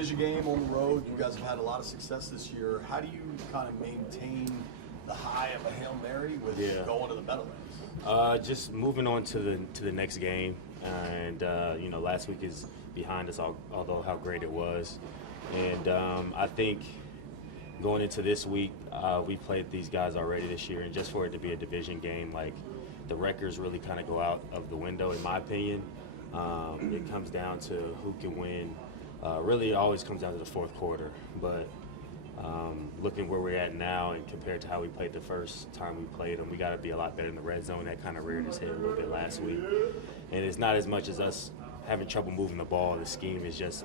division game on the road. You guys have had a lot of success this year. How do you kind of maintain the high of a Hail Mary with going to the Meadowlands? Just moving on to the next game, and last week is behind us, although how great it was, and I think going into this week, we played these guys already this year, and just for it to be a division game, like the records really kind of go out of the window, in my opinion. It comes down to who can win. Really, it always comes down to the fourth quarter, but. Looking where we're at now and compared to how we played the first time we played them, we got to be a lot better in the red zone. That kind of reared its head a little bit last week. And it's not as much as us having trouble moving the ball. The scheme is just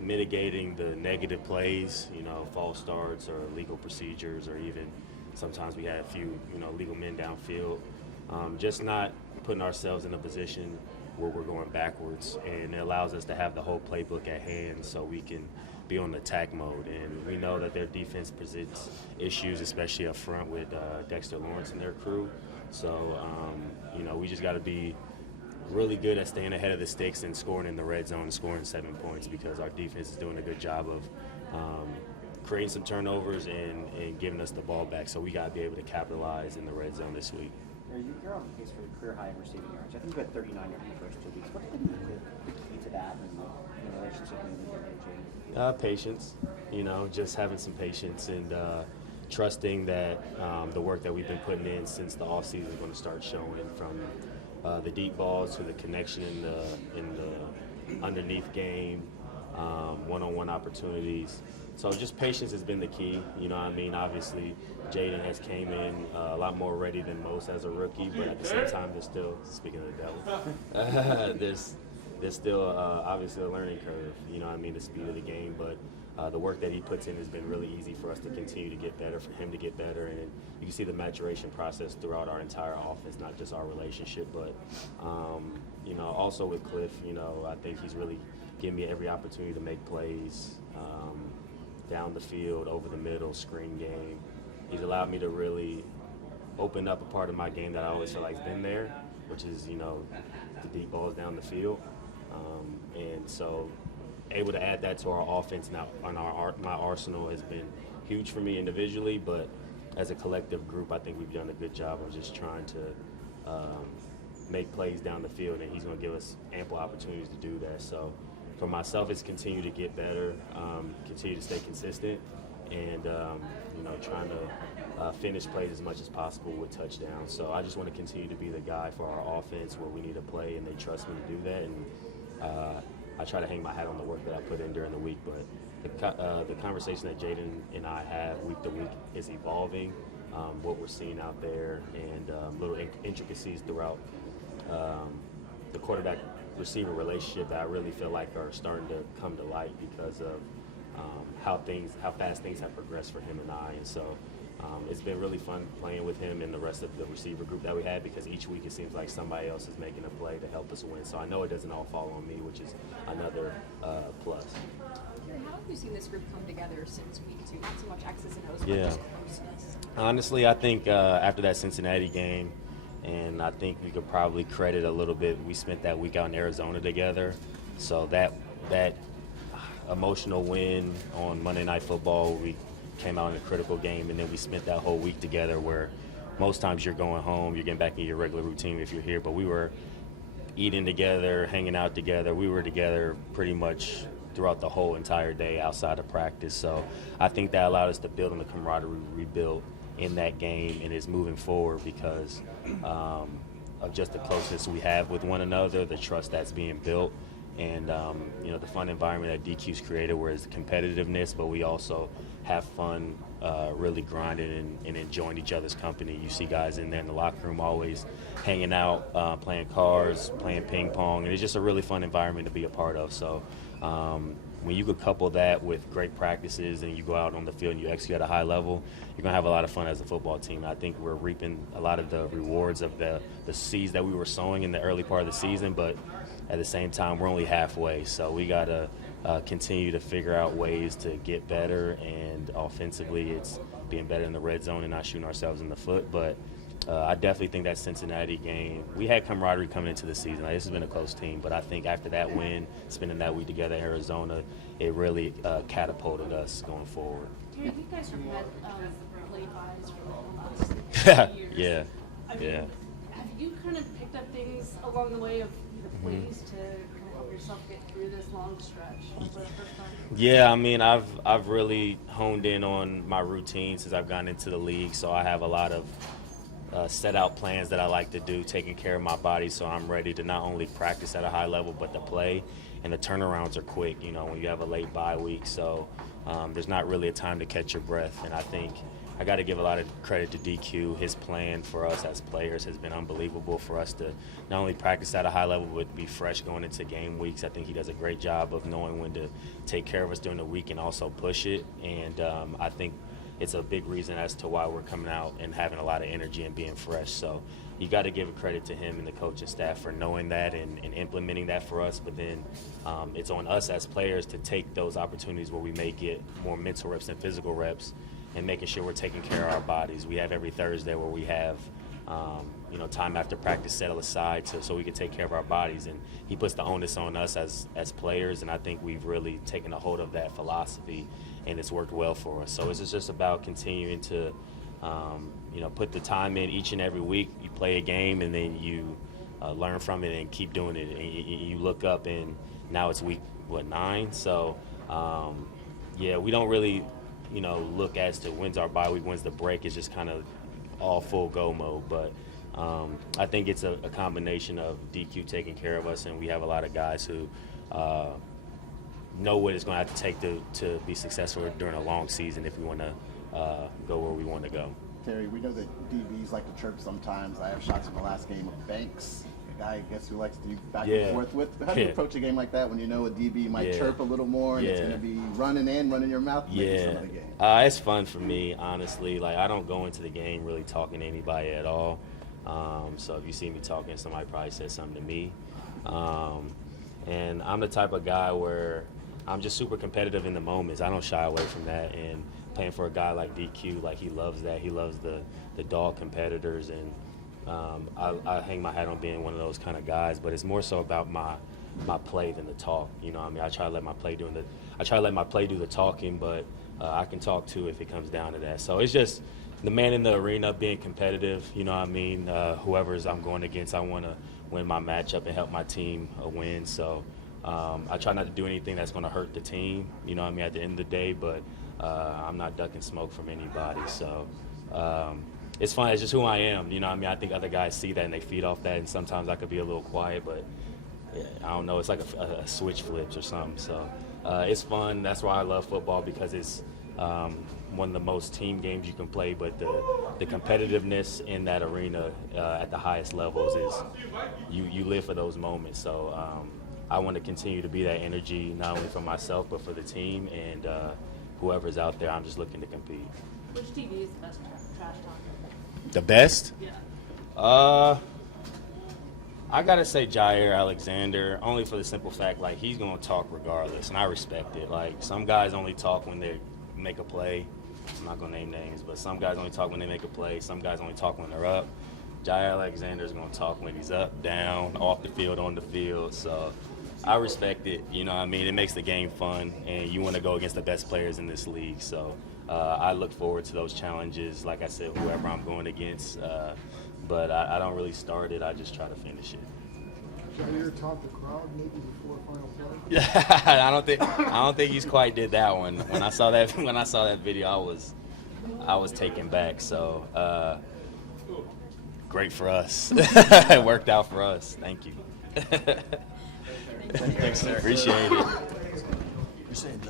mitigating the negative plays, false starts or illegal procedures, or even sometimes we had a few, legal men downfield. Just not putting ourselves in a position where we're going backwards. And it allows us to have the whole playbook at hand so we can be on attack mode, and we know that their defense presents issues, especially up front with Dexter Lawrence and their crew. So, we just got to be really good at staying ahead of the sticks and scoring in the red zone and scoring 7 points, because our defense is doing a good job of creating some turnovers and giving us the ball back. So we got to be able to capitalize in the red zone this week. You're on pace for a career high in receiving yards. I think you had 39 in the first 2 weeks. What's been the key to that and the relationship with Jayden? Patience, just having some patience and trusting that the work that we've been putting in since the offseason is going to start showing, from the deep balls to the connection in the underneath game, one-on-one opportunities. So just patience has been the key. Obviously Jayden has came in a lot more ready than most as a rookie, but at the same time there's still, speaking of the devil, there's still obviously a learning curve, the speed of the game, but the work that he puts in has been really easy for us to continue to get better, for him to get better, and you can see the maturation process throughout our entire offense, not just our relationship, but also with Kliff, I think he's really given me every opportunity to make plays down the field, over the middle, screen game. He's allowed me to really open up a part of my game that I always feel like has been there, which is, the deep balls down the field. And so able to add that to our offense now on my arsenal has been huge for me individually, but as a collective group, I think we've done a good job of just trying to make plays down the field, and he's going to give us ample opportunities to do that. So for myself, it's continue to get better, continue to stay consistent, and trying to finish plays as much as possible with touchdowns. So I just want to continue to be the guy for our offense where we need to play, and they trust me to do that. And I try to hang my hat on the work that I put in during the week. But the conversation that Jayden and I have week to week is evolving. What we're seeing out there, and little intricacies throughout the quarterback-receiver relationship that I really feel like are starting to come to light because of how fast things have progressed for him and I. And so it's been really fun playing with him and the rest of the receiver group that we had, because each week it seems like somebody else is making a play to help us win. So I know it doesn't all fall on me, which is another plus. How have you seen this group come together since week 2? Not so much X's and O's, but Yeah. just closeness. Honestly, I think after that Cincinnati game, and I think we could probably credit a little bit, we spent that week out in Arizona together. So that emotional win on Monday Night Football, we came out in a critical game, and then we spent that whole week together where most times you're going home, you're getting back in your regular routine if you're here, but we were eating together, hanging out together. We were together pretty much throughout the whole entire day outside of practice. So I think that allowed us to build on the camaraderie we built in that game, and is moving forward because of just the closeness we have with one another, the trust that's being built, and the fun environment that DQ's created, where it's competitiveness, but we also have fun really grinding and enjoying each other's company. You see guys in there in the locker room always hanging out, playing cards, playing ping pong, and it's just a really fun environment to be a part of. So when you could couple that with great practices and you go out on the field and you execute at a high level, you're going to have a lot of fun as a football team. I think we're reaping a lot of the rewards of the seeds that we were sowing in the early part of the season, but at the same time, we're only halfway. So we got to continue to figure out ways to get better, and offensively it's being better in the red zone and not shooting ourselves in the foot. But I definitely think that Cincinnati game, we had camaraderie coming into the season. Like, this has been a close team, but I think after that win, spending that week together in Arizona, it really catapulted us going forward. Terry, you guys have had play-bys for the last few years. Yeah, I mean, yeah. Have you kind of picked up things along the way of the plays to kind of help yourself get through this long stretch for the first time? Yeah, I mean, I've really honed in on my routine since I've gotten into the league, so I have a lot of set out plans that I like to do, taking care of my body so I'm ready to not only practice at a high level but to play. And the turnarounds are quick, you know, when you have a late bye week. So there's not really a time to catch your breath. And I think I got to give a lot of credit to DQ. His plan for us as players has been unbelievable for us to not only practice at a high level but be fresh going into game weeks. I think he does a great job of knowing when to take care of us during the week and also push it. And I think it's a big reason as to why we're coming out and having a lot of energy and being fresh. So you got to give credit to him and the coaching staff for knowing that and implementing that for us. But then it's on us as players to take those opportunities where we may get more mental reps than physical reps and making sure we're taking care of our bodies. We have every Thursday where we have time after practice set aside so we can take care of our bodies. And he puts the onus on us as players, and I think we've really taken a hold of that philosophy, and it's worked well for us. So it's just about continuing to put the time in each and every week. You play a game, and then you learn from it and keep doing it. And you look up, and now it's week 9. So we don't really look as to when's our bye week, when's the break. It's just kind of all full go mode. But I think it's a combination of DQ taking care of us, and we have a lot of guys who know what it's going to have to take to be successful during a long season if we want to go where we want to go. Terry, we know that DBs like to chirp sometimes. I have shots from the last game of Banks, a guy I guess who likes to do back and forth with. How do you approach a game like that when you know a DB might chirp a little more and it's going to be running your mouth maybe some of the game? It's fun for me, honestly. Like, I don't go into the game really talking to anybody at all. So if you see me talking, somebody probably said something to me. And I'm the type of guy where I'm just super competitive in the moments. I don't shy away from that. And playing for a guy like DQ, like, he loves that. He loves the dog competitors. And I hang my hat on being one of those kind of guys. But it's more so about my play than the talk. You know what I mean? I try to let my play do the talking, but I can talk too if it comes down to that. So it's just the man in the arena being competitive. You know what I mean? Whoever's I'm going against, I want to win my matchup and help my team win. So I try not to do anything that's going to hurt the team, you know what I mean, at the end of the day, but I'm not ducking smoke from anybody. So it's fun. It's just who I am, you know what I mean? I think other guys see that and they feed off that, and sometimes I could be a little quiet, but I don't know. It's like a switch flips or something. So it's fun. That's why I love football, because it's one of the most team games you can play, but the competitiveness in that arena at the highest levels is you live for those moments. So I want to continue to be that energy, not only for myself but for the team, and whoever's out there. I'm just looking to compete. Which TV is the best trash talker? The best? Yeah. I gotta say Jair Alexander, only for the simple fact, like, he's gonna talk regardless, and I respect it. Like, some guys only talk when they make a play. I'm not gonna name names, but some guys only talk when they make a play. Some guys only talk when they're up. Jair Alexander's gonna talk when he's up, down, off the field, on the field. So I respect it. You know what I mean? It makes the game fun, and you want to go against the best players in this league. So I look forward to those challenges. Like I said, whoever I'm going against. But I don't really start it. I just try to finish it. Jair taught the crowd maybe before final play. Yeah, I don't think he's quite did that one. When I saw that video, I was taken back. So great for us. It worked out for us. Thank you. Thanks, sir. Appreciate it. You're saying